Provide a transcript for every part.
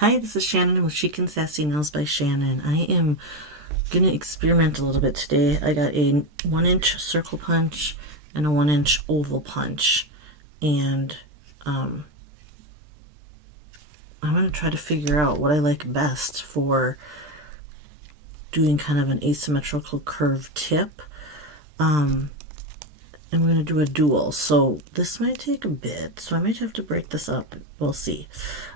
Hi, this is Shannon with Chic and Sassy Nails by Shannon. I am going to experiment a little bit today. I got a 1-inch circle punch and a 1-inch oval punch. And I'm going to try to figure out what I like best for doing kind of an asymmetrical curve tip. And we're going to do a dual. So this might take a bit, so I might have to break this up. We'll see.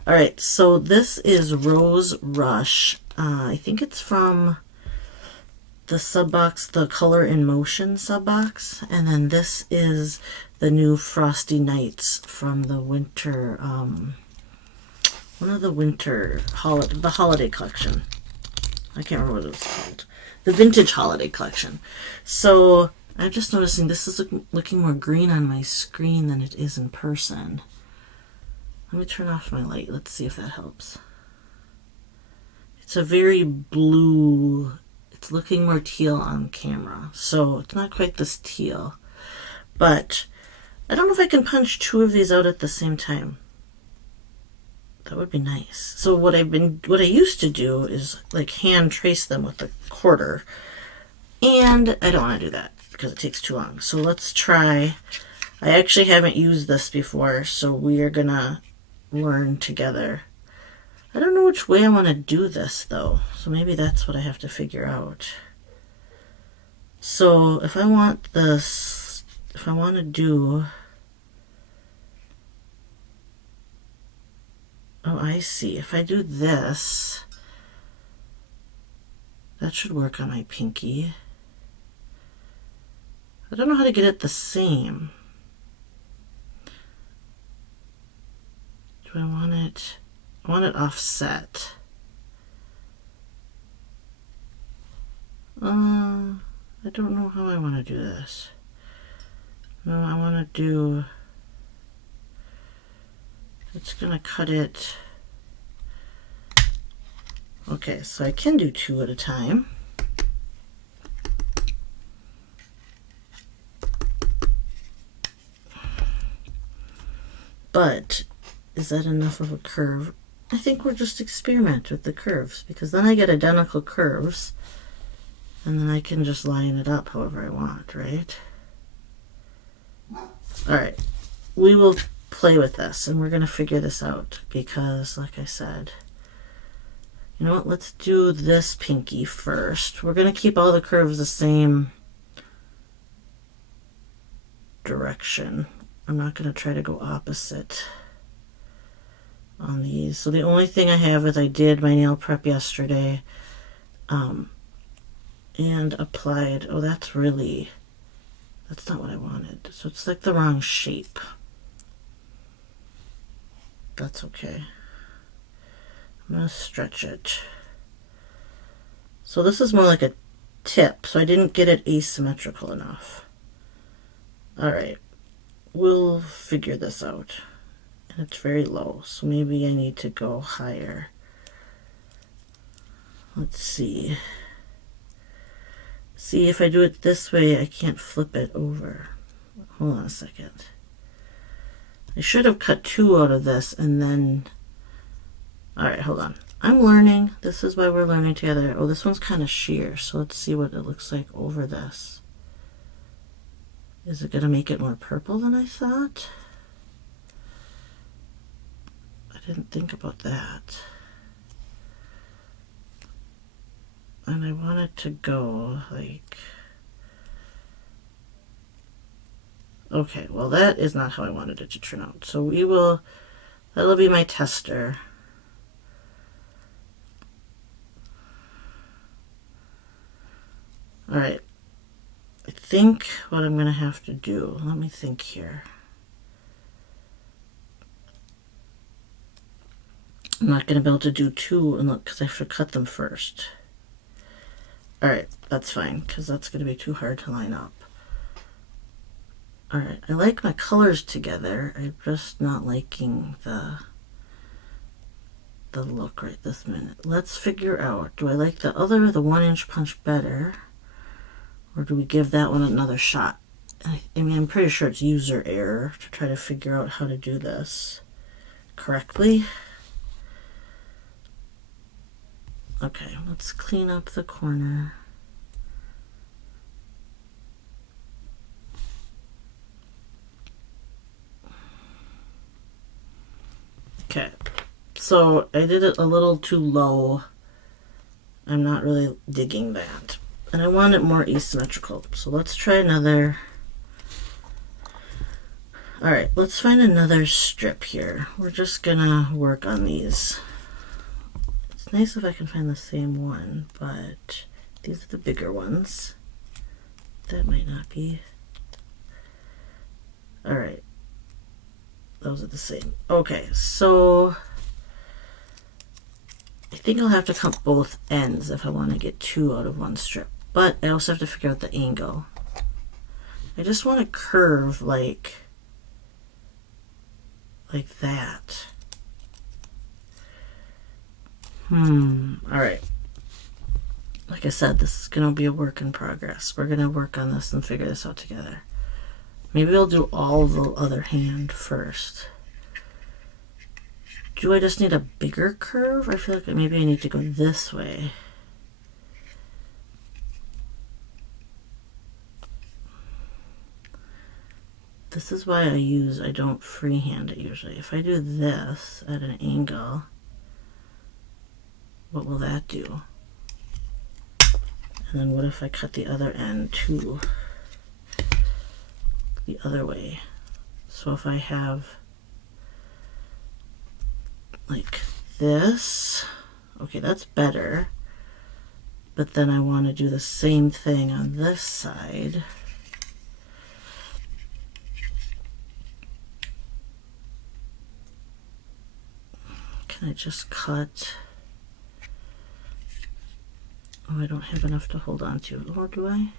All right, so this is Rose Rush. I think it's from the sub box, the Color in Motion sub box. And then this is the new Frosty Nights from the winter, one of the winter, the holiday collection. I can't remember what it was called. The vintage holiday collection. So I'm just noticing this is looking more green on my screen than it is in person. Let me turn off my light. Let's see if that helps. It's a very blue, it's looking more teal on camera. So it's not quite this teal. But I don't know if I can punch two of these out at the same time. That would be nice. So what I used to do is like hand trace them with a quarter. And I don't want to do that because it takes too long. So let's try. I actually haven't used this before, so we are gonna learn together. I don't know which way I want to do this though, so maybe that's what I have to figure out. So if I want this, if I want to do, oh, I see. If I do this, that should work on my pinky. I don't know how to get it the same. Do I want it? I want it offset. I don't know how I want to do this. No, I want to do, it's gonna cut it. Okay, so I can do two at a time. But is that enough of a curve? I think we'll just experiment with the curves, because then I get identical curves and then I can just line it up however I want, right? All right, we will play with this and we're going to figure this out because, like I said, you know what, let's do this pinky first. We're going to keep all the curves the same direction. I'm not going to try to go opposite on these. So the only thing I have is I did my nail prep yesterday and applied, oh, that's not what I wanted. So it's like the wrong shape. That's okay. I'm going to stretch it. So this is more like a tip, so I didn't get it asymmetrical enough. All right. We'll figure this out. And it's very low, so maybe I need to go higher. Let's see. See, if I do it this way, I can't flip it over. Hold on a second. I should have cut two out of this and then... All right, hold on. I'm learning. This is why we're learning together. Oh, this one's kind of sheer, so let's see what it looks like over this. Is it going to make it more purple than I thought? I didn't think about that. And I want it to go like... Okay, well that is not how I wanted it to turn out. So that'll be my tester. All right. I think what I'm going to have to do, let me think here. I'm not going to be able to do two and look because I have to cut them first. All right, that's fine because that's going to be too hard to line up. All right, I like my colors together. I'm just not liking the look right this minute. Let's figure out, do I like the 1-inch punch better? Or do we give that one another shot? I mean, I'm pretty sure it's user error to try to figure out how to do this correctly. Okay, let's clean up the corner. Okay, so I did it a little too low. I'm not really digging that. And I want it more asymmetrical. So let's try another. Alright, let's find another strip here. We're just gonna work on these. It's nice if I can find the same one, but these are the bigger ones. That might not be. Alright. Those are the same. Okay, so I think I'll have to cut both ends if I want to get two out of one strip. But I also have to figure out the angle. I just want to curve like that. Alright. Like I said, this is going to be a work in progress. We're going to work on this and figure this out together. Maybe I'll do all the other hand first. Do I just need a bigger curve? I feel like maybe I need to go this way. This is why I don't freehand it usually. If I do this at an angle, what will that do? And then what if I cut the other end too? The other way. So if I have like this, okay, that's better. But then I want to do the same thing on this side. Can I just cut? Oh, I don't have enough to hold on to. Or do I?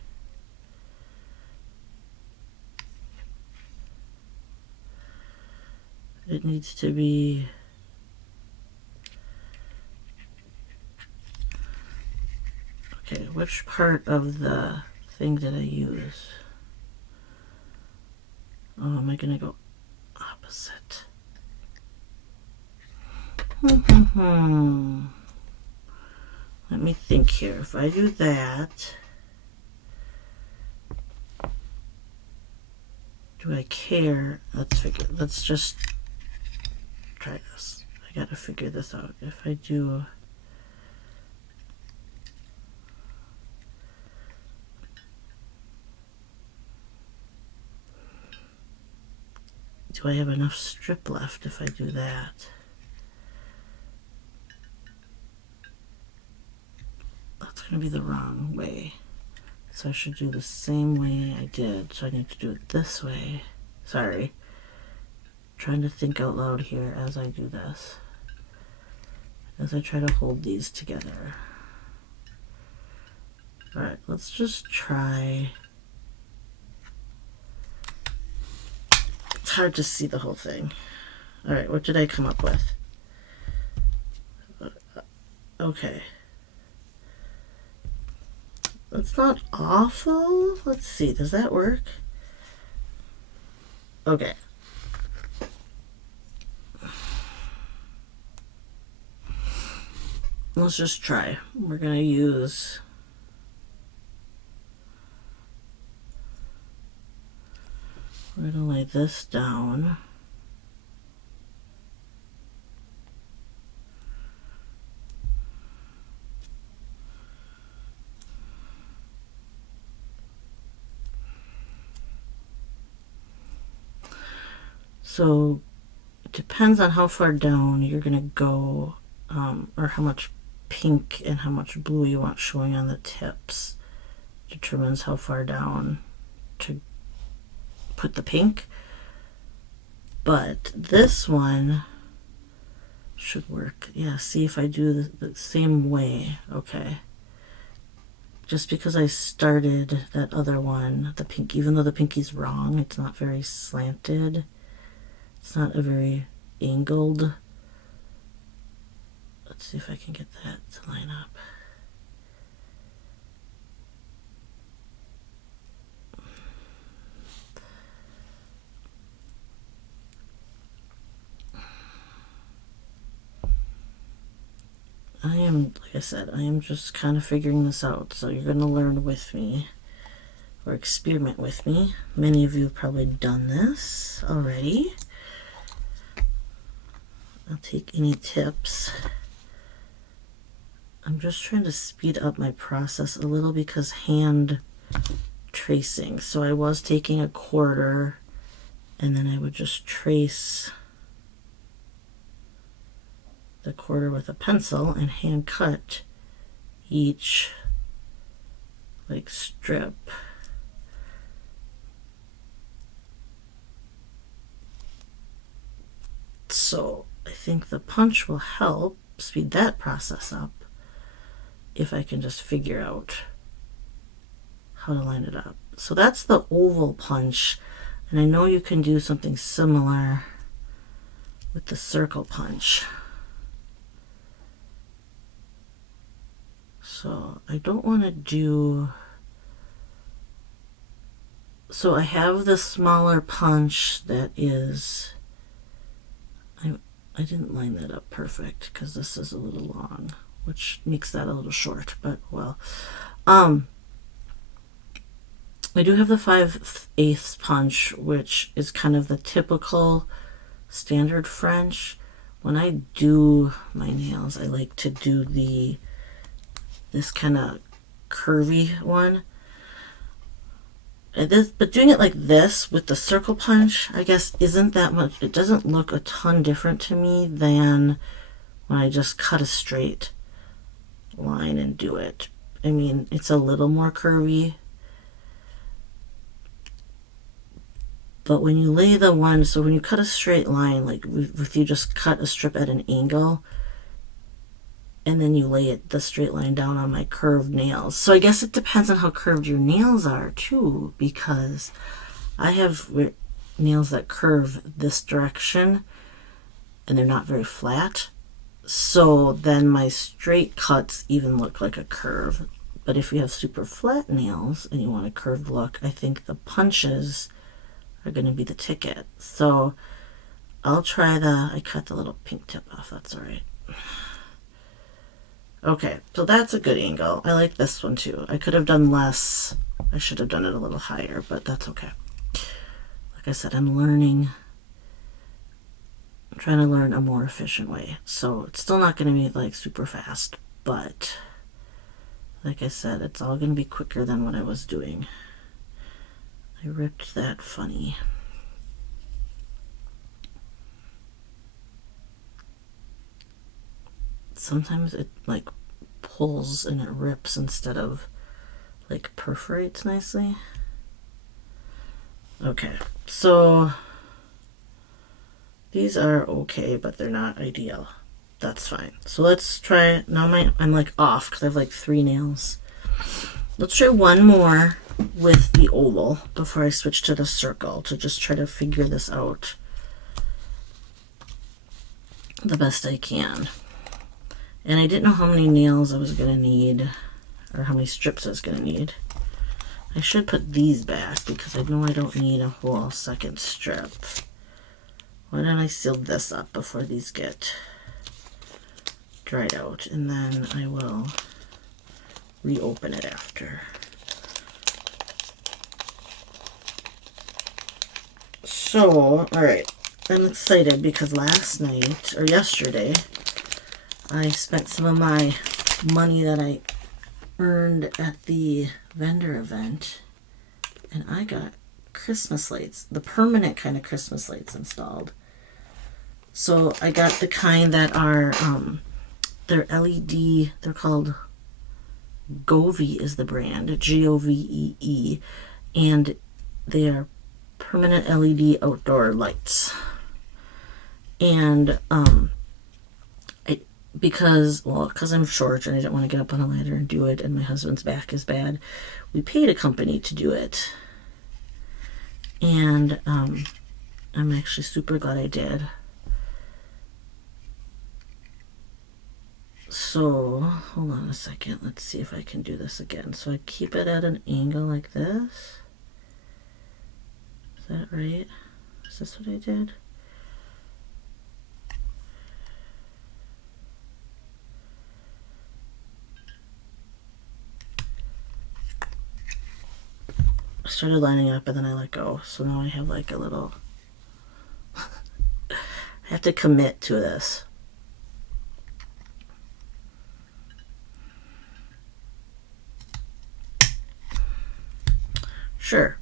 It needs to be... Okay, which part of the thing did I use? Oh, am I going to go opposite? Let me think here. If I do that, do I care? Let's just try this. I gotta figure this out. If I do... Do I have enough strip left if I do that? That's going to be the wrong way. So I should do the same way I did. So I need to do it this way. Sorry. Trying to think out loud here as I do this. As I try to hold these together. Alright, let's just try... It's hard to see the whole thing. Alright, what did I come up with? Okay. That's not awful. Let's see, does that work? Okay. Let's just try. We're gonna use... We're gonna lay this down. So it depends on how far down you're gonna go, or how much pink and how much blue you want showing on the tips. Determines how far down to put the pink. But this one should work. Yeah, see if I do the same way. Okay. Just because I started that other one, the pink, even though the pinky's wrong, it's not very slanted. It's not a very angled. Let's see if I can get that to line up. like I said, I am just kind of figuring this out. So you're going to learn with me or experiment with me. Many of you have probably done this already. I'll take any tips. I'm just trying to speed up my process a little because hand tracing. So I was taking a quarter and then I would just trace the quarter with a pencil and hand cut each like strip. So I think the punch will help speed that process up if I can just figure out how to line it up. So that's the oval punch, and I know you can do something similar with the circle punch. So I don't want to do... So I have the smaller punch that is... I didn't line that up perfect because this is a little long, which makes that a little short, but well. I do have the 5/8 punch, which is kind of the typical standard French. When I do my nails, I like to do this kind of curvy one. But doing it like this with the circle punch, I guess, isn't that much. It doesn't look a ton different to me than when I just cut a straight line and do it. I mean, it's a little more curvy. But when you lay the one, so when you cut a straight line, like if you just cut a strip at an angle, and then you lay the straight line down on my curved nails. So I guess it depends on how curved your nails are too, because I have nails that curve this direction and they're not very flat. So then my straight cuts even look like a curve. But if you have super flat nails and you want a curved look, I think the punches are going to be the ticket. So I'll try I cut the little pink tip off, that's all right. Okay, so that's a good angle. I like this one too. I could have done less. I should have done it a little higher, but that's okay. Like I said, I'm trying to learn a more efficient way. So it's still not going to be like super fast, but like I said, it's all going to be quicker than what I was doing. I ripped that funny. Sometimes it like pulls and it rips instead of like perforates nicely. Okay, so these are okay, but they're not ideal. That's fine. So let's try, now I'm like off because I have like 3 nails. Let's try one more with the oval before I switch to the circle to just try to figure this out the best I can. And I didn't know how many nails I was going to need or how many strips I was going to need. I should put these back because I know I don't need a whole second strip. Why don't I seal this up before these get dried out, and then I will reopen it after. So, alright, I'm excited because last night, or yesterday, I spent some of my money that I earned at the vendor event, and I got Christmas lights, the permanent kind of Christmas lights installed. So I got the kind that are, they're LED, they're called Govee is the brand, Govee, and they are permanent LED outdoor lights. And because I'm short and I didn't want to get up on a ladder and do it, and my husband's back is bad, we paid a company to do it. And I'm actually super glad I did. So, hold on a second. Let's see if I can do this again. So I keep it at an angle like this. Is that right? Is this what I did? started lining up and then I let go. So now I have like a little, I have to commit to this. Sure.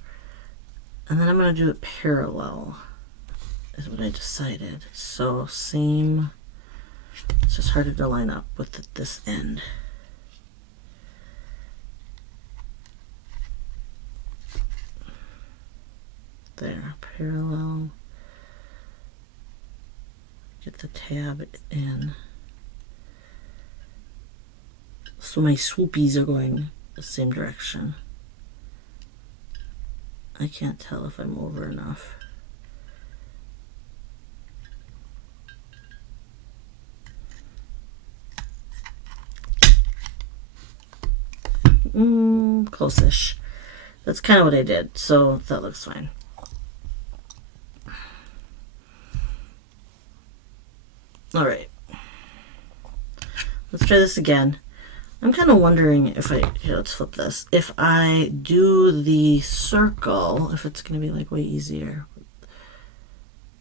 And then I'm going to do it parallel, is what I decided. So same, it's just harder to line up with this end. There, parallel. Get the tab in. So my swoopies are going the same direction. I can't tell if I'm over enough. Close-ish. That's kind of what I did, so that looks fine. All right. Let's try this again. I'm kind of wondering if here, let's flip this. If I do the circle, if it's going to be like way easier.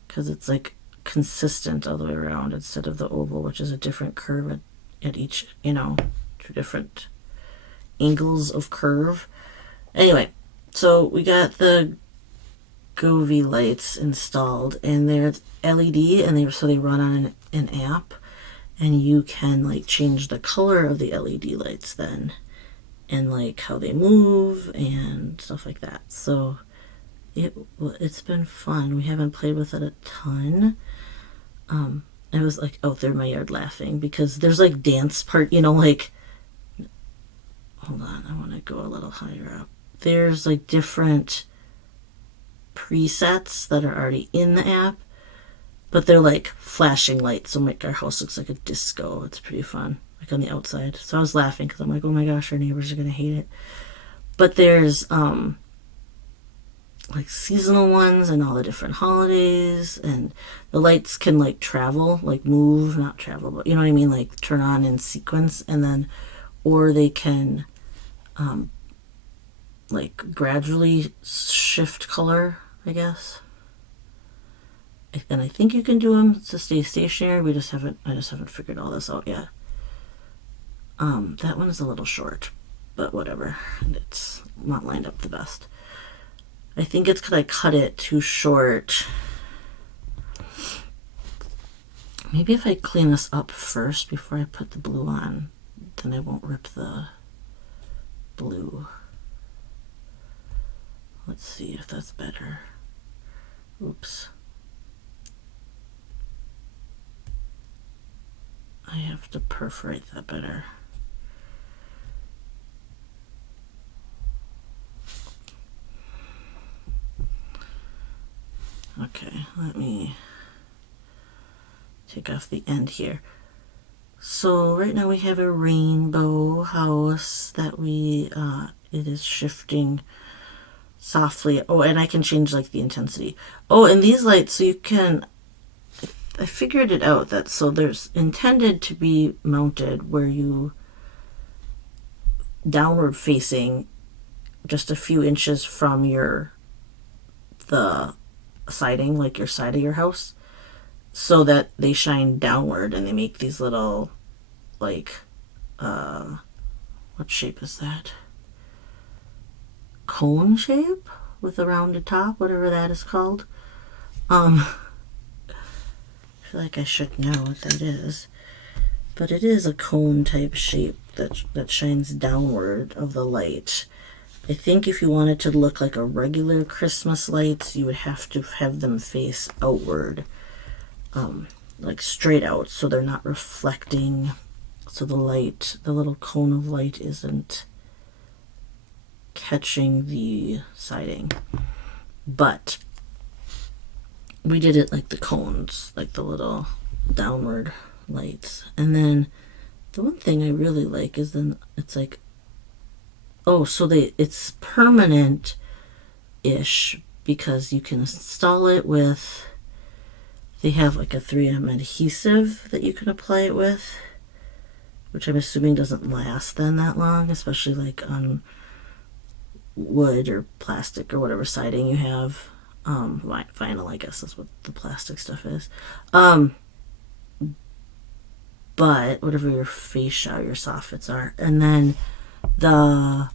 Because it's like consistent all the way around instead of the oval, which is a different curve at each, you know, 2 different angles of curve. Anyway, so we got the Govee lights installed, and they're LED, and so they run on an app, and you can like change the color of the LED lights then, and like how they move and stuff like that. So it's been fun. We haven't played with it a ton. I was like out there in my yard laughing because there's like dance part, you know, like, hold on, I want to go a little higher up. There's like different presets that are already in the app, but they're like flashing lights, so like our house looks like a disco. It's pretty fun, like on the outside. So I was laughing because I'm like, oh my gosh, our neighbors are gonna hate it. But there's like seasonal ones and all the different holidays, and the lights can like travel, like move, not travel, but you know what I mean, like turn on in sequence, and then or they can like gradually shift color, I guess. And I think you can do them to stay stationary. I just haven't figured all this out yet. That one is a little short, but whatever. It's not lined up the best. I think it's because I cut it too short. Maybe if I clean this up first before I put the blue on, then I won't rip the blue. Let's see if that's better. Oops. I have to perforate that better. Okay, let me take off the end here. So right now we have a rainbow house that it is shifting softly. Oh, and I can change like the intensity. Oh, and these lights, so you can, I figured it out that so there's intended to be mounted where you downward facing just a few inches from the siding, like your side of your house, so that they shine downward and they make these little like what shape is that? Cone shape with a rounded top, whatever that is called. I feel like I should know what that is, but it is a cone type shape that shines downward of the light. I think if you wanted to look like a regular Christmas lights, you would have to have them face outward, like straight out, so they're not reflecting, so the little cone of light isn't catching the siding. But we did it like the cones, like the little downward lights. And then the one thing I really like is then it's like, oh, so it's permanent-ish because you can install it with, they have like a 3M adhesive that you can apply it with, which I'm assuming doesn't last then that long, especially like on wood or plastic or whatever siding you have. Vinyl, I guess is what the plastic stuff is. But whatever your fascia, your soffits are, and then the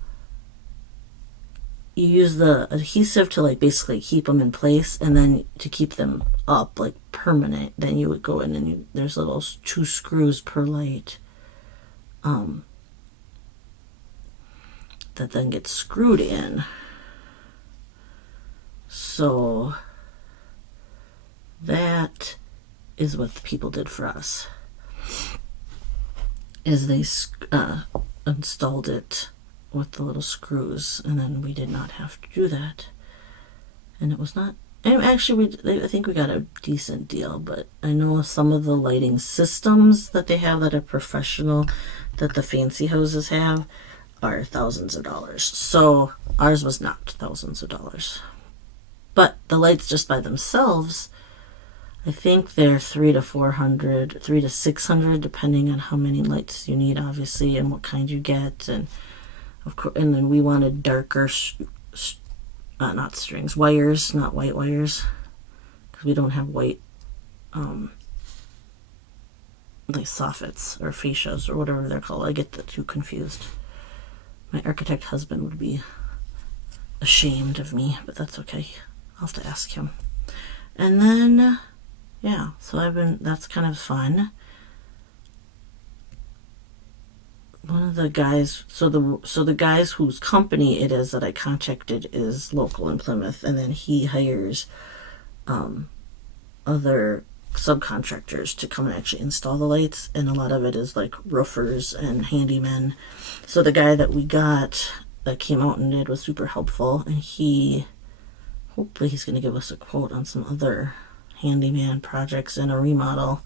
you use the adhesive to like basically keep them in place, and then to keep them up like permanent, then you would go in and there's little 2 screws per light that then get screwed in. So that is what the people did for us, is they installed it with the little screws, and then we did not have to do that. And it was not, and actually I think we got a decent deal, but I know some of the lighting systems that they have that are professional, that the fancy houses have, are thousands of dollars. So ours was not thousands of dollars. But the lights just by themselves, I think they're $300 to $400, $300 to $600, depending on how many lights you need, obviously, and what kind you get. And of course, and then we wanted darker, not strings, wires, not white wires, because we don't have white, like soffits or fascias or whatever they're called. I get the two confused. My architect husband would be ashamed of me, but that's okay. I'll have to ask him. And then, yeah, so that's kind of fun. One of the guys, so the guys whose company it is that I contacted is local in Plymouth, and then he hires other subcontractors to come and actually install the lights, and a lot of it is like roofers and handymen. So the guy that we got that came out and did was super helpful, and hopefully he's going to give us a quote on some other handyman projects and a remodel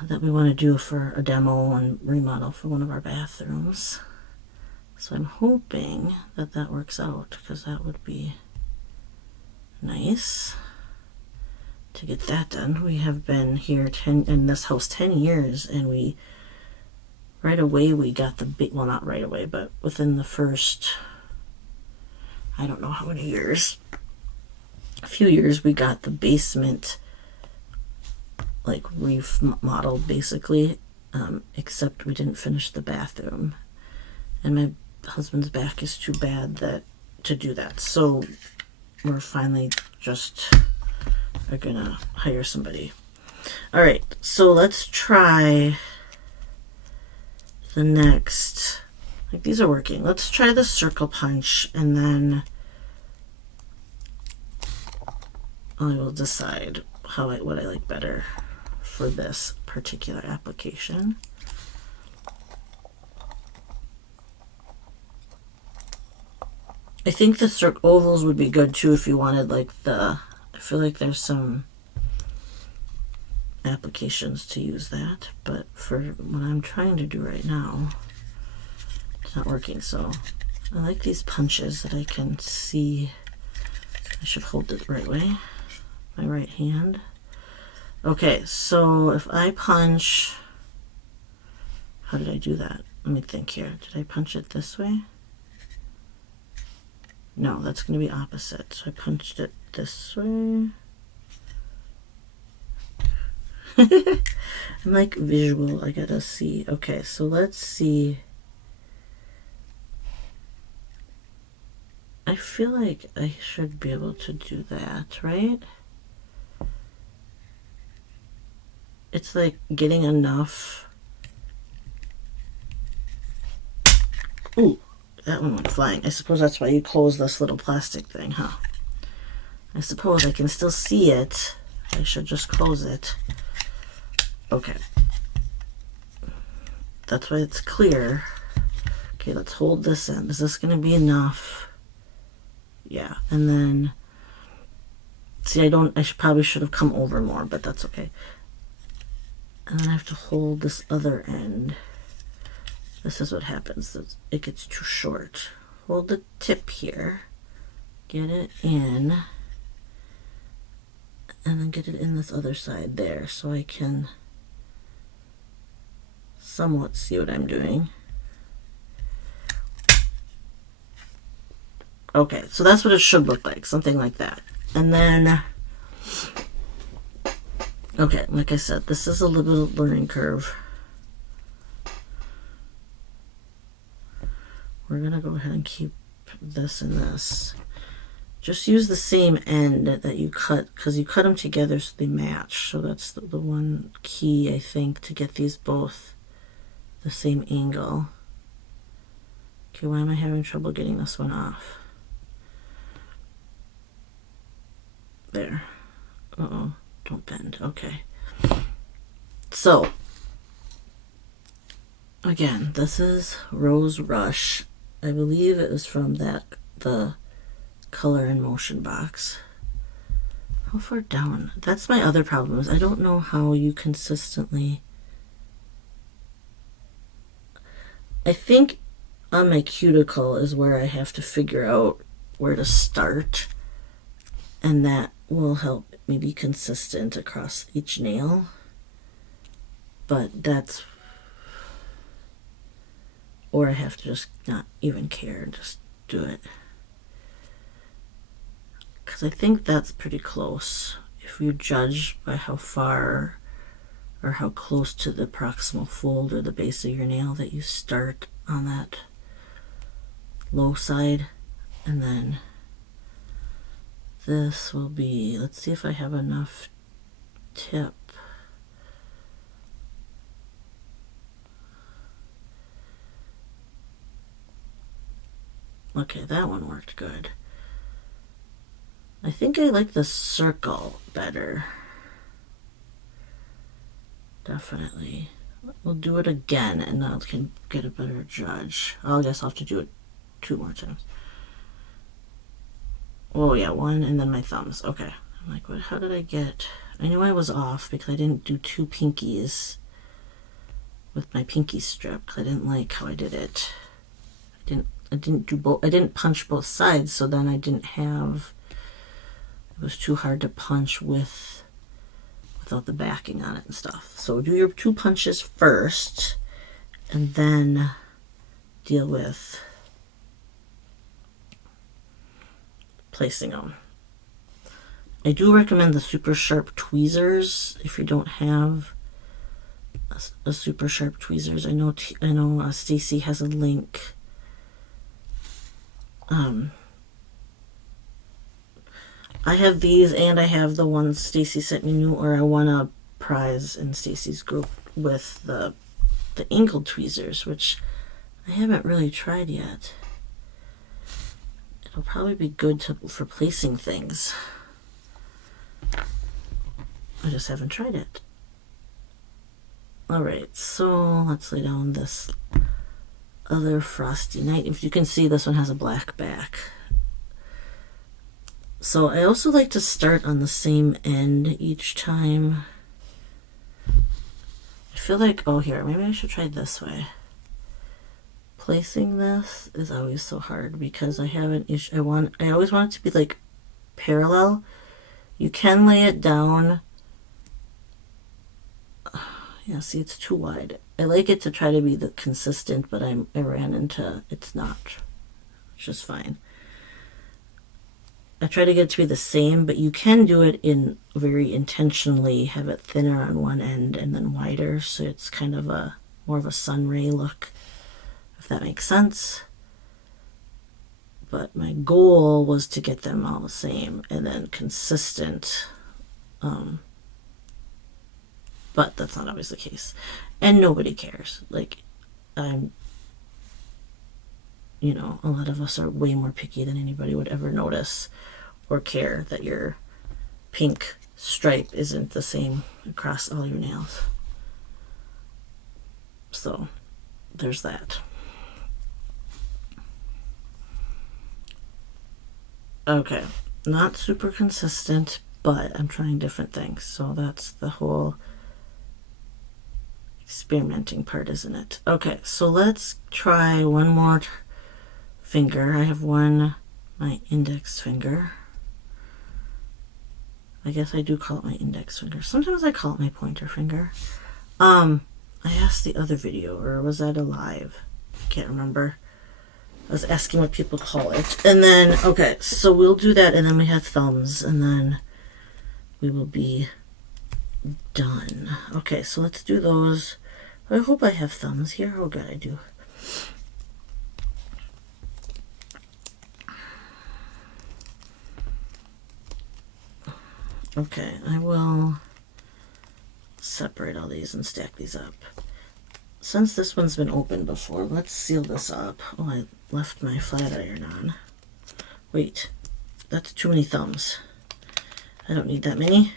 that we want to do for a demo and remodel for one of our bathrooms. So I'm hoping that works out, because that would be nice to get that done. We have been here in this house 10 years, and right away we got the big, well, not right away, but within the first, I don't know how many years, a few years, we got the basement like remodeled basically, except we didn't finish the bathroom, and my husband's back is too bad to do that, so we're finally just are gonna hire somebody. All right, so let's try the next, like these are working. Let's try the circle punch, and then I will decide what I like better for this particular application. I think the ovals would be good too if you wanted like I feel like there's some applications to use that, but for what I'm trying to do right now, it's not working. So I like these punches that I can see. I should hold it the right way, my right hand. Okay, so if I punch, how did I do that? Let me think here. Did I punch it this way? No, that's going to be opposite. So I punched it this way. I'm like visual. I gotta see. Okay, so let's see. I feel like I should be able to do that, right? It's like getting enough. Ooh, that one went flying. I suppose that's why you close this little plastic thing, huh? I suppose I can still see it. I should just close it. Okay. That's why it's clear. Okay, let's hold this in. Is this going to be enough? Yeah, and then, see, I probably should have come over more, but that's okay. And then I have to hold this other end. This is what happens. It gets too short. Hold the tip here. Get it in. And then get it in this other side there, so I can somewhat see what I'm doing. Okay, so that's what it should look like, something like that. And then, okay, like I said, this is a little learning curve. We're gonna go ahead and keep this and this. Just use the same end that you cut, because you cut them together so they match. So that's the one key, I think, to get these both the same angle. Okay, why am I having trouble getting this one off? There. Uh-oh, don't bend. Okay. So, again, this is Rose Rush. I believe it was from the Color in Motion box. How far down? That's my other problem, is I don't know how you consistently... I think on my cuticle is where I have to figure out where to start, and that will help me be consistent across each nail. But that's... Or I have to just not even care and just do it. Because I think that's pretty close. If you judge by how far or how close to the proximal fold or the base of your nail that you start on that low side. And then this will be, let's see if I have enough tip. Okay, that one worked good. I think I like the circle better. Definitely. We'll do it again and I can get a better judge. I guess I'll have to do it 2 more times. Oh yeah, 1 and then my thumbs. Okay. I'm like, what? How did I get... I knew I was off because I didn't do 2 pinkies with my pinky strip because I didn't like how I did it. I didn't do both. I didn't punch both sides, so then I didn't have... It was too hard to punch without the backing on it and stuff. So do your 2 punches first, and then deal with placing them. I do recommend the super sharp tweezers if you don't have a super sharp tweezers. I know Stacy has a link. I have these, and I have the ones Stacy sent me new, or I won a prize in Stacy's group with the angled tweezers, which I haven't really tried yet. It'll probably be good for placing things. I just haven't tried it. Alright, so let's lay down this other Frosty Night. If you can see, this one has a black back. So I also like to start on the same end each time. I feel like, oh here, maybe I should try this way. Placing this is always so hard because I have an issue. I always want it to be like parallel. You can lay it down. Yeah, see, it's too wide. I like it to try to be consistent, but I ran into it's not. It's just fine. I try to get it to be the same, but you can do it in very intentionally, have it thinner on one end and then wider, so it's kind of more of a sun ray look, if that makes sense. But my goal was to get them all the same and then consistent. But that's not always the case. And nobody cares. Like, a lot of us are way more picky than anybody would ever notice or care that your pink stripe isn't the same across all your nails. So, there's that. Okay, not super consistent, but I'm trying different things. So that's the whole experimenting part, isn't it? Okay, so let's try one more finger. I have my index finger. I guess I do call it my index finger. Sometimes I call it my pointer finger. I asked the other video, or was that a live? I can't remember. I was asking what people call it. And then, okay, so we'll do that, and then we have thumbs, and then we will be done. Okay, so let's do those. I hope I have thumbs here. Oh, God, I do. Okay, I will separate all these and stack these up. Since this one's been opened before, let's seal this up. Oh, I left my flat iron on. Wait, that's too many thumbs. I don't need that many.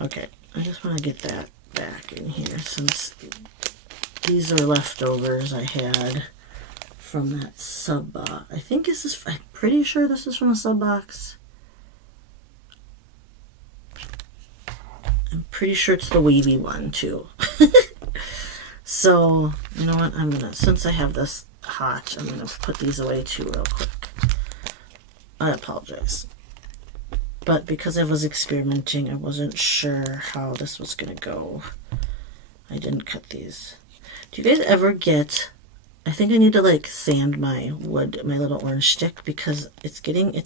Okay, I just want to get that back in here since these are leftovers I had from that sub box. I think this is, I'm pretty sure this is from a sub box. I'm pretty sure it's the wavy one too. So, you know what, I'm gonna, since I have this hot, I'm gonna put these away too real quick. I apologize. But because I was experimenting, I wasn't sure how this was gonna go. I didn't cut these. Do you guys ever get, I think I need to like sand my wood, my little orange stick, because it's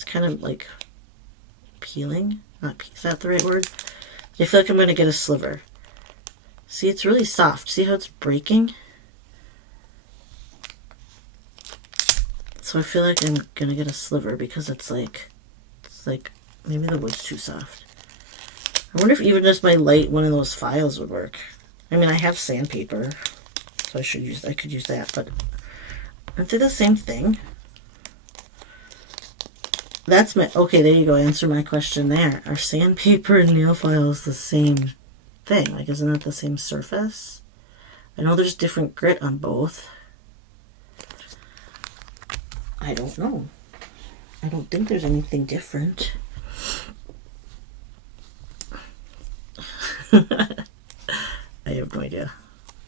kind of like peeling. Is that the right word? I feel like I'm gonna get a sliver. See, it's really soft. See how it's breaking? So I feel like I'm gonna get a sliver because it's like maybe the wood's too soft. I wonder if even just my light one of those files would work. I mean, I have sandpaper, so I could use that, but aren't they the same thing? That's my, okay, there you go, answer my question there. Are sandpaper and nail files the same thing? Like, isn't that the same surface? I know there's different grit on both. I don't know. I don't think there's anything different. I have no idea.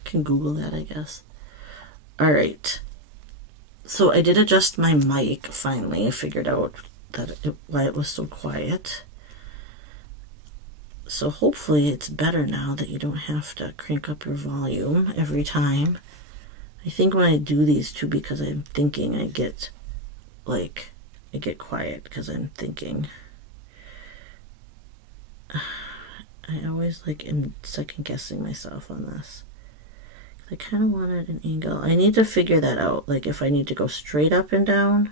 Can Google that, I guess. All right. So I did adjust my mic finally. I figured out why it was so quiet. So hopefully it's better now that you don't have to crank up your volume every time. I think when I do these two, because I'm thinking, I get quiet because I'm thinking. I always am second guessing myself on this. I kind of wanted an angle. I need to figure that out. Like if I need to go straight up and down,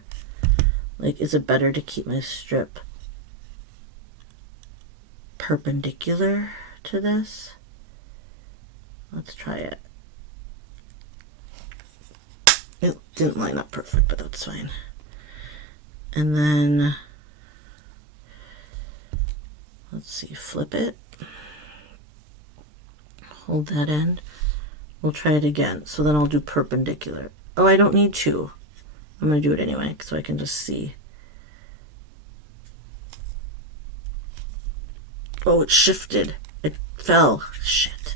like is it better to keep my strip perpendicular to this? Let's try it. It didn't line up perfect, but that's fine. And then, let's see, flip it. Hold that end. We'll try it again. So then I'll do perpendicular. Oh, I don't need to. I'm going to do it anyway so I can just see. Oh, it shifted. It fell. Shit.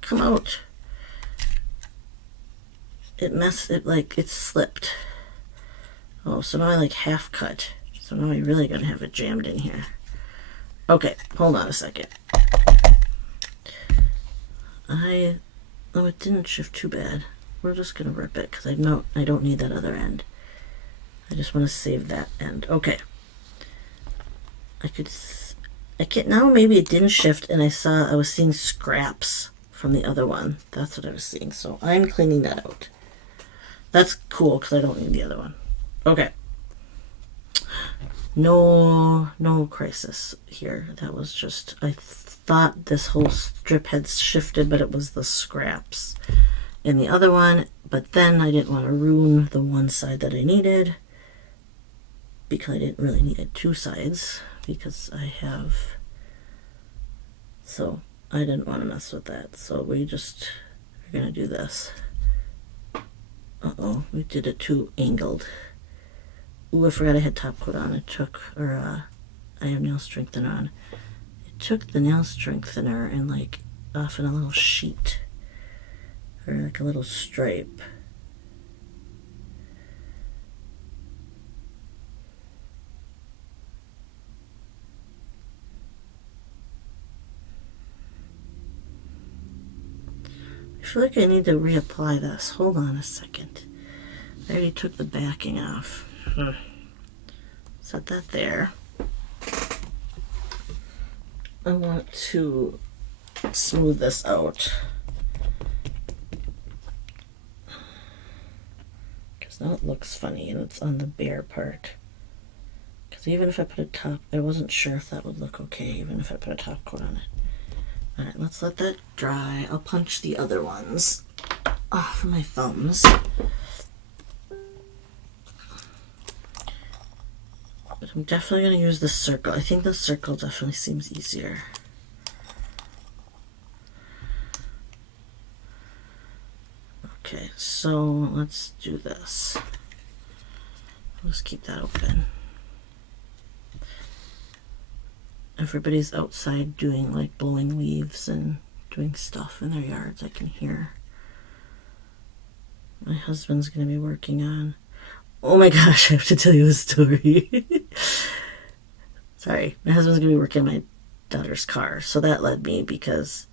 Come out. It slipped. Oh, so now I half cut. So now I really gonna have it jammed in here. Okay, hold on a second. Oh, it didn't shift too bad. We're just gonna rip it because I don't need that other end. I just want to save that end. Okay. I can't, now maybe it didn't shift and I was seeing scraps from the other one. That's what I was seeing. So I'm cleaning that out. That's cool because I don't need the other one. Okay. No crisis here. That was just, I thought this whole strip had shifted, but it was the scraps in the other one. But then I didn't want to ruin the one side that I needed because I didn't really need two sides because so I didn't want to mess with that. So we're going to do this. Uh-oh, we did it too angled. Ooh, I forgot I had top coat on. I have nail strengthener on. I took the nail strengthener and off in a little sheet. Or a little stripe. I feel like I need to reapply this. Hold on a second. I already took the backing off. Set that there. I want to smooth this out. Because now it looks funny and it's on the bare part. Because even if I put a top, I wasn't sure if that would look okay, even if I put a top coat on it. Alright, let's let that dry. I'll punch the other ones off my thumbs. I'm definitely going to use the circle. I think the circle definitely seems easier. Okay, so let's do this. Let's keep that open. Everybody's outside doing like blowing leaves and doing stuff in their yards. I can hear. My husband's going to be working on. Oh my gosh, I have to tell you a story. Sorry, my husband's going to be working on my daughter's car. So that led me because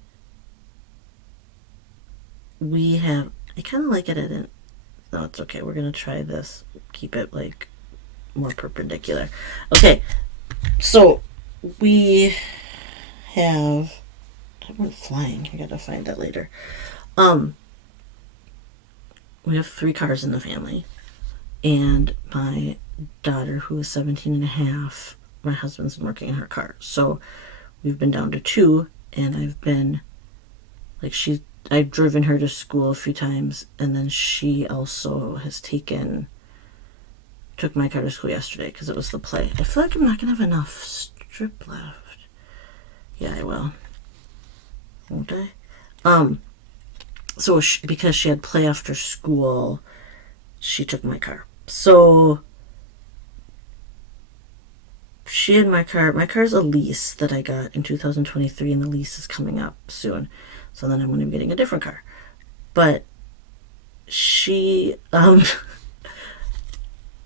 we have, I kind of like it. I didn't, no, it's okay. We're going to try this. Keep it like more perpendicular. Okay, so we have, I went flying. I got to find that later. We have 3 cars in the family. And my daughter, who is 17 and a half, my husband's been working in her car. So we've been down to 2, and I've been, like, I've driven her to school a few times, and then she also has took my car to school yesterday because it was the play. I feel like I'm not going to have enough strip left. Yeah, I will. Won't I? So because she had play after school, she took my car. So she had my car. My car's a lease that I got in 2023, and the lease is coming up soon. So then I'm going to be getting a different car. But she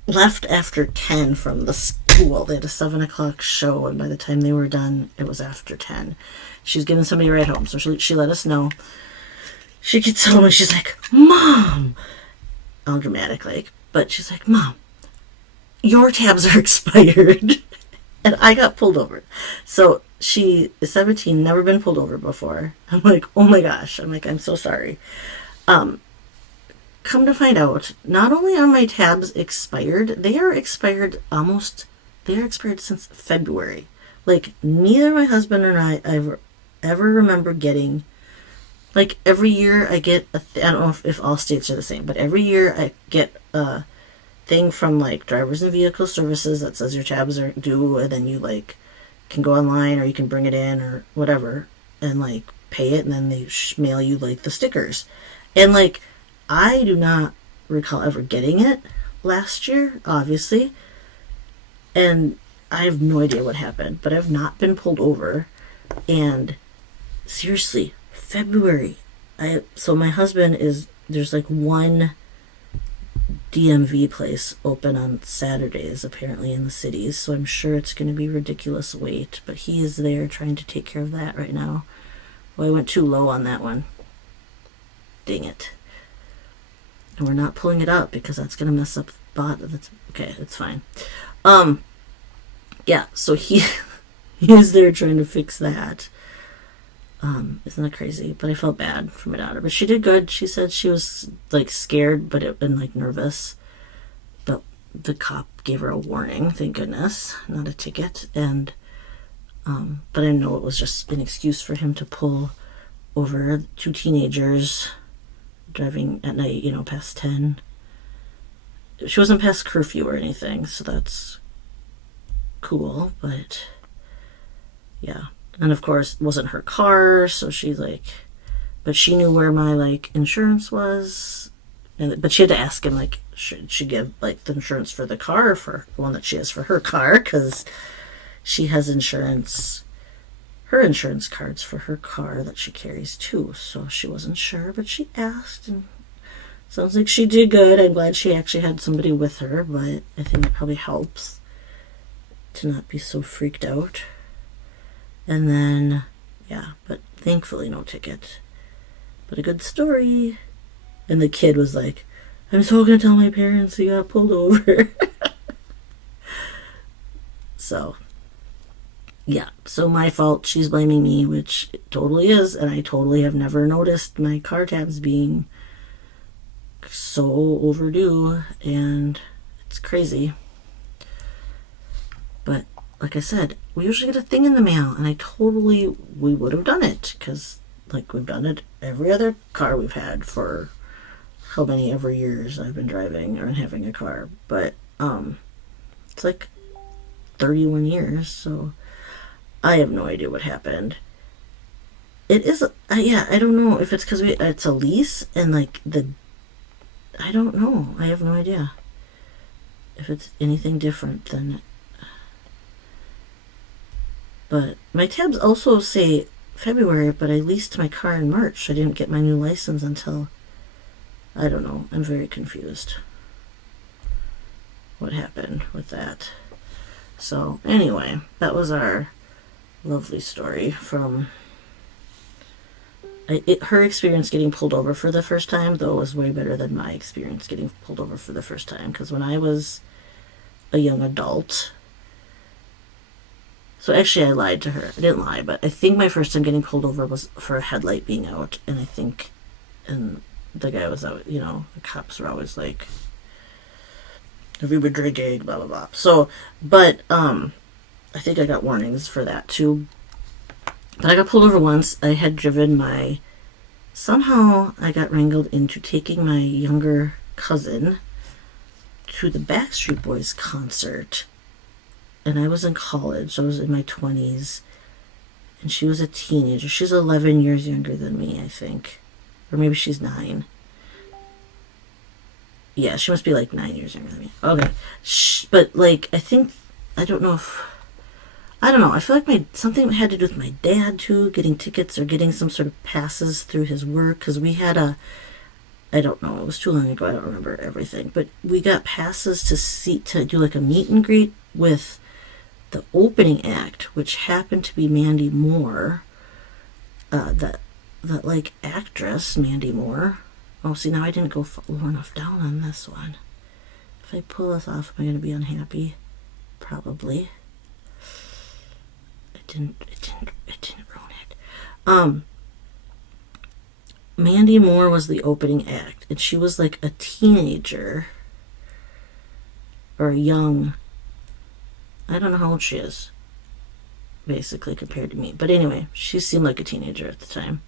left after 10 from the school. They had a 7 o'clock show, and by the time they were done, it was after 10. She's giving somebody a ride home, so she let us know. She gets home and she's like, Mom! All dramatic, like, but she's like, Mom, your tabs are expired. And I got pulled over. So she is 17, never been pulled over before. I'm like, oh my gosh. I'm like, I'm so sorry. Come to find out, not only are my tabs expired, they are expired since February. Like, neither my husband or I ever remember getting, like, every year I get I don't know if all states are the same, but every year I get a thing from, like, Drivers and Vehicle Services that says your tabs are due, and then you, like, can go online or you can bring it in or whatever and, like, pay it, and then they mail you, like, the stickers. And, like, I do not recall ever getting it last year, obviously, and I have no idea what happened, but I've not been pulled over. And seriously, February. So my husband there's like one DMV place open on Saturdays apparently in the cities, so I'm sure it's going to be ridiculous wait, but he is there trying to take care of that right now. Well, I went too low on that one. Dang it. And we're not pulling it up because that's going to mess up the bot. Okay, it's fine. Yeah, so he is there trying to fix that. Isn't that crazy? But I felt bad for my daughter. But she did good. She said she was, like, scared and, like, nervous. But the cop gave her a warning, thank goodness, not a ticket. And, but I know it was just an excuse for him to pull over 2 teenagers driving at night, past 10. She wasn't past curfew or anything, so that's cool, but yeah. And of course, it wasn't her car, so she's like, but she knew where my, like, insurance was, but she had to ask him, like, should she give, like, the insurance for the car, for the one that she has for her car, because she has insurance, her insurance cards for her car that she carries too, so she wasn't sure, but she asked, and sounds like she did good. I'm glad she actually had somebody with her, but I think it probably helps to not be so freaked out. And then, yeah, but thankfully no ticket. but a good story. And the kid was like, I'm so gonna tell my parents he got pulled over. So, yeah. So my fault. She's blaming me, which it totally is. And I totally have never noticed my car tabs being so overdue. And it's crazy. But like I said, we usually get a thing in the mail. And we would have done it. Because, like, we've done it every other car we've had for how many ever years I've been driving or having a car. But, it's like 31 years, so I have no idea what happened. It is, yeah, I don't know if it's because it's a lease and like I don't know. I have no idea if it's anything different than. But my tabs also say February, but I leased my car in March. I didn't get my new license until, I don't know. I'm very confused. What happened with that? So anyway, that was our lovely story from her experience getting pulled over for the first time, though, was way better than my experience getting pulled over for the first time. Because when I was a young adult, so actually I lied to her. I didn't lie, but I think my first time getting pulled over was for a headlight being out, and the guy was out. The cops were always like, "Have you been drinking?" Blah blah blah. So, but I think I got warnings for that too. But I got pulled over once. I had driven somehow I got wrangled into taking my younger cousin to the Backstreet Boys concert. And I was in college. I was in my 20s. And she was a teenager. She's 11 years younger than me, I think. Or maybe she's 9. Yeah, she must be like 9 years younger than me. Okay. But like, I don't know. I feel like something had to do with my dad too, getting tickets or getting some sort of passes through his work. Because we had I don't know, it was too long ago, I don't remember everything. But we got passes to do like a meet and greet with the opening act, which happened to be Mandy Moore. That like actress, Mandy Moore. Oh, see, now I didn't go low enough down on this one. If I pull this off, am I going to be unhappy? Probably. It didn't ruin it. Mandy Moore was the opening act, and she was like a teenager or a young. I don't know how old she is, basically, compared to me. But anyway, she seemed like a teenager at the time.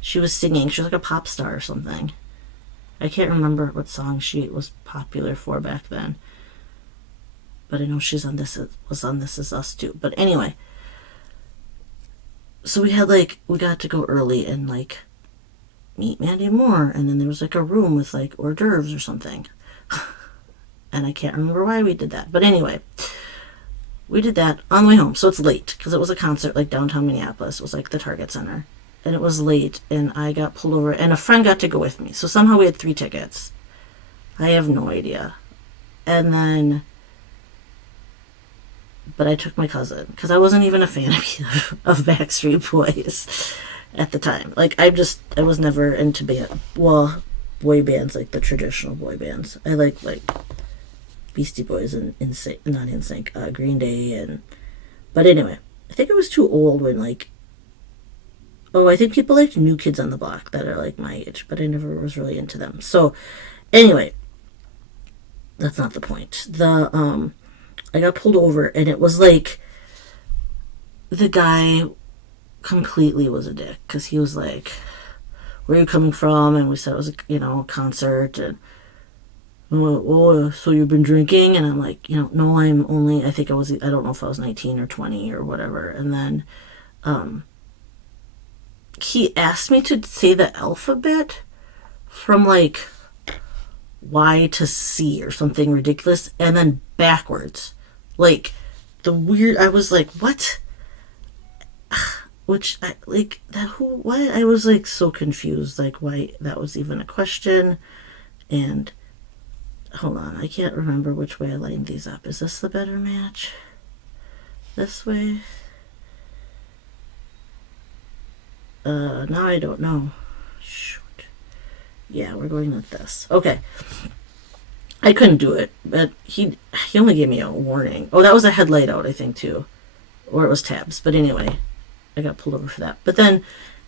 She was singing. She was like a pop star or something. I can't remember what song she was popular for back then. But I know was on This Is Us too. But anyway, so we got to go early and like meet Mandy Moore, and then there was like a room with like hors d'oeuvres or something. And I can't remember why we did that. But anyway, we did that on the way home. So it's late because it was a concert like downtown Minneapolis. It was like the Target Center. And it was late, and I got pulled over, and a friend got to go with me. So somehow we had 3 tickets. I have no idea. And then, but I took my cousin, because I wasn't even a fan of Backstreet Boys at the time. Like, I was never into boy bands, like the traditional boy bands. I like Beastie Boys and not NSYNC, Green Day, but anyway, I think I was too old when I think people like New Kids on the Block that are like my age, but I never was really into them. So, anyway, that's not the point. I got pulled over, and it was like the guy completely was a dick, because he was like, "Where are you coming from?" And we said it was a concert, and so you've been drinking? And I'm like, no, I don't know if I was 19 or 20 or whatever. And then he asked me to say the alphabet from like Y to C or something ridiculous, and then backwards. Like I was like, what? Which I like that what? I was like so confused, like why that was even a question. And hold on, I can't remember which way I lined these up. Is this the better match? This way? Now I don't know. Shoot. Yeah, we're going with this. Okay. I couldn't do it, but he only gave me a warning. Oh, that was a headlight out, I think, too. Or it was tabs. But anyway, I got pulled over for that. But then,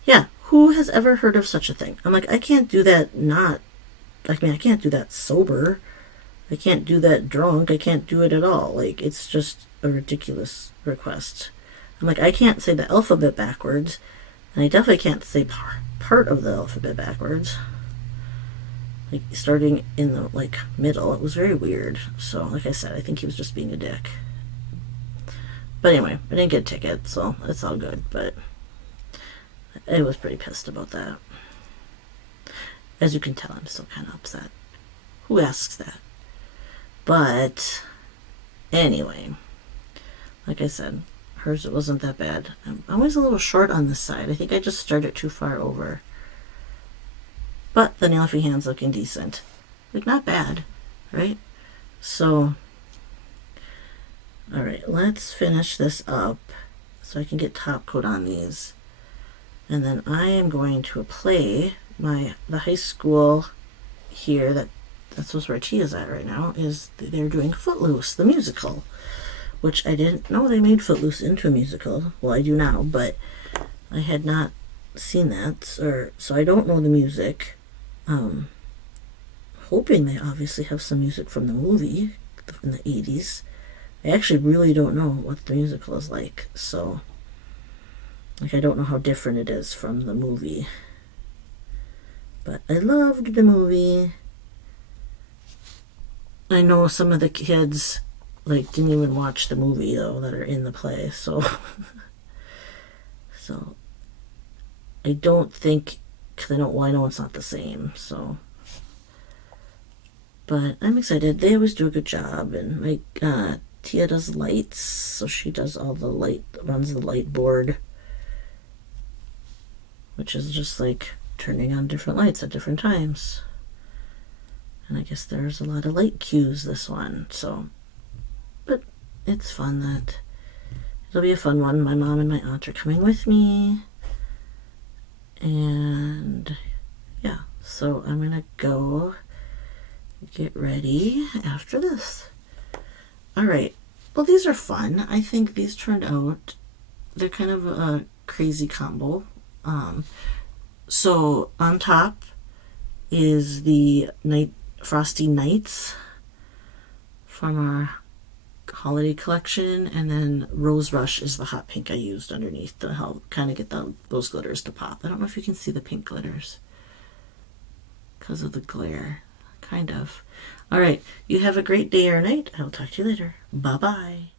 yeah, who has ever heard of such a thing? I'm like, I can't do that not, I mean, I can't do that sober. I can't do that drunk. I can't do it at all. Like, it's just a ridiculous request. I'm like, I can't say the alphabet backwards, and I definitely can't say part of the alphabet backwards. Like, starting in the, like, middle. It was very weird. So, like I said, I think he was just being a dick. But anyway, I didn't get a ticket, so it's all good. But I was pretty pissed about that. As you can tell, I'm still kind of upset. Who asks that? But anyway, like I said, hers it wasn't that bad. I'm always a little short on this side. I think I just started too far over. But the nail-free hand's looking decent. Like, not bad, right? So, alright, let's finish this up so I can get top coat on these. And then I am going to play the high school here that's where Tia's at right now, is they're doing Footloose, the musical. Which I didn't know they made Footloose into a musical. Well, I do now, but I had not seen that, so I don't know the music. Hoping they obviously have some music from the movie in the 80s. I actually really don't know what the musical is like, so like I don't know how different it is from the movie. But I loved the movie. I know some of the kids like didn't even watch the movie though that are in the play, so so I don't think, because I know it's not the same, so. But I'm excited. They always do a good job, and Tia does lights, so she does all the runs the light board, which is just like turning on different lights at different times. And I guess there's a lot of light cues this one, so. But it's fun that it'll be a fun one. My mom and my aunt are coming with me. And yeah, so I'm gonna go get ready after this. Alright, well, these are fun. I think these turned out, they're kind of a crazy combo. So on top is the Frosty Nights from our holiday collection, and then Rose Rush is the hot pink I used underneath to help kind of get those glitters to pop. I don't know if you can see the pink glitters because of the glare. Kind of. All right, you have a great day or night. I'll talk to you later. Bye-bye.